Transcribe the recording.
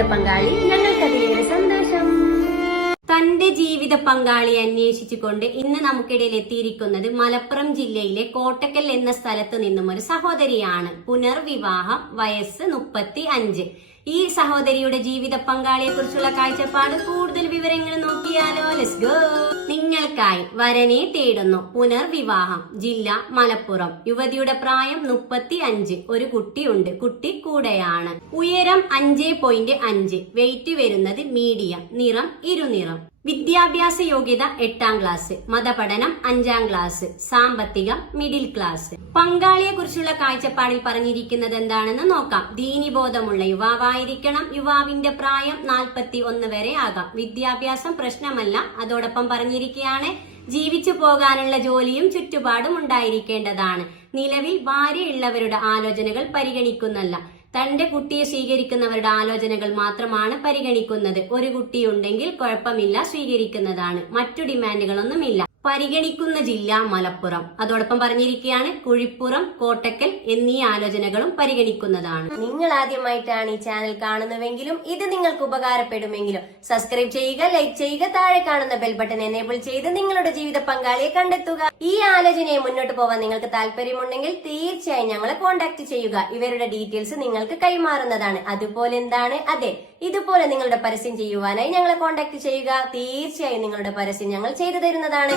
ജീവിത പങ്കാളി ഞങ്ങൾക്കതിലേറെ സന്തോഷം. തന്റെ ജീവിത പങ്കാളി അന്വേഷിച്ചുകൊണ്ട് ഇന്ന് നമുക്കിടയിൽ എത്തിയിരിക്കുന്നത് മലപ്പുറം ജില്ലയിലെ കോട്ടക്കൽ എന്ന സ്ഥലത്ത് നിന്നും ഒരു സഹോദരിയാണ്. പുനർവിവാഹം വയസ്സ് മുപ്പത്തി അഞ്ച്. ഈ സഹോദരിയുടെ ജീവിത പങ്കാളിയെ കുറിച്ചുള്ള കാഴ്ചപ്പാട് കൂടുതൽ വിവരങ്ങൾ നോക്കിയാലോ? ലെറ്റ്സ് ഗോ നിങ്ങൾക്കായി വരനെ തേടുന്നു. പുനർവിവാഹം. ജില്ല മലപ്പുറം. യുവതിയുടെ പ്രായം മുപ്പത്തി അഞ്ച് ഒരു കുട്ടിയുണ്ട്. കുട്ടി കൂടെയാണ്. ഉയരം അഞ്ച് പോയിന്റ് അഞ്ച്. വെയിറ്റ് വരുന്നത് മീഡിയം നിറം ഇരുനിറം. വിദ്യാഭ്യാസ യോഗ്യത എട്ടാം ക്ലാസ് മതപഠനം അഞ്ചാം ക്ലാസ് സാമ്പത്തികം മിഡിൽ ക്ലാസ് പങ്കാളിയെ കുറിച്ചുള്ള കാഴ്ചപ്പാടിൽ പറഞ്ഞിരിക്കുന്നത് എന്താണെന്ന് നോക്കാം. ദീനിബോധമുള്ള യുവാവായിരിക്കണം. യുവാവിന്റെ പ്രായം നാൽപ്പത്തി ഒന്ന് വരെ ആകാം. വിദ്യാഭ്യാസം പ്രശ്നമല്ല. അതോടൊപ്പം പറഞ്ഞിരിക്കുകയാണ് ജീവിച്ചു പോകാനുള്ള ജോലിയും ചുറ്റുപാടും ഉണ്ടായിരിക്കേണ്ടതാണ്. നിലവിൽ ഭാര്യയുള്ളവരുടെ ആലോചനകൾ പരിഗണിക്കുന്നല്ല. തന്റെ കുട്ടിയെ സ്വീകരിക്കുന്നവരുടെ ആലോചനകൾ മാത്രമാണ് പരിഗണിക്കുന്നത്. ഒരു കുട്ടിയുണ്ടെങ്കിൽ കുഴപ്പമില്ല സ്വീകരിക്കുന്നതാണ്. മറ്റു ഡിമാൻഡുകളൊന്നുമില്ല. പരിഗണിക്കുന്ന ജില്ല മലപ്പുറം. അതോടൊപ്പം പറഞ്ഞിരിക്കുകയാണ് കുഴിപ്പുറം കോട്ടക്കൽ എന്നീ ആലോചനകളും പരിഗണിക്കുന്നതാണ്. നിങ്ങൾ ആദ്യമായിട്ടാണ് ഈ ചാനൽ കാണുന്നുവെങ്കിലും ഇത് നിങ്ങൾക്ക് ഉപകാരപ്പെടുമെങ്കിലും സബ്സ്ക്രൈബ് ചെയ്യുക ലൈക്ക് ചെയ്യുക താഴെ കാണുന്ന ബെൽ ബട്ടൺ എനേബിൾ ചെയ്ത് നിങ്ങളുടെ ജീവിത പങ്കാളിയെ കണ്ടെത്തുക. ഈ ആലോചനയെ മുന്നോട്ട് പോകാൻ നിങ്ങൾക്ക് താല്പര്യമുണ്ടെങ്കിൽ തീർച്ചയായും ഞങ്ങളെ കോൺടാക്ട് ചെയ്യുക. ഇവരുടെ ഡീറ്റെയിൽസ് നിങ്ങൾക്ക് കൈമാറുന്നതാണ്. അതുപോലെ എന്താണ്? അതെ ഇതുപോലെ നിങ്ങളുടെ പരസ്യം ചെയ്യുവാനായി ഞങ്ങളെ കോൺടാക്ട് ചെയ്യുക. തീർച്ചയായും നിങ്ങളുടെ പരസ്യം ഞങ്ങൾ ചെയ്തു തരുന്നതാണ്.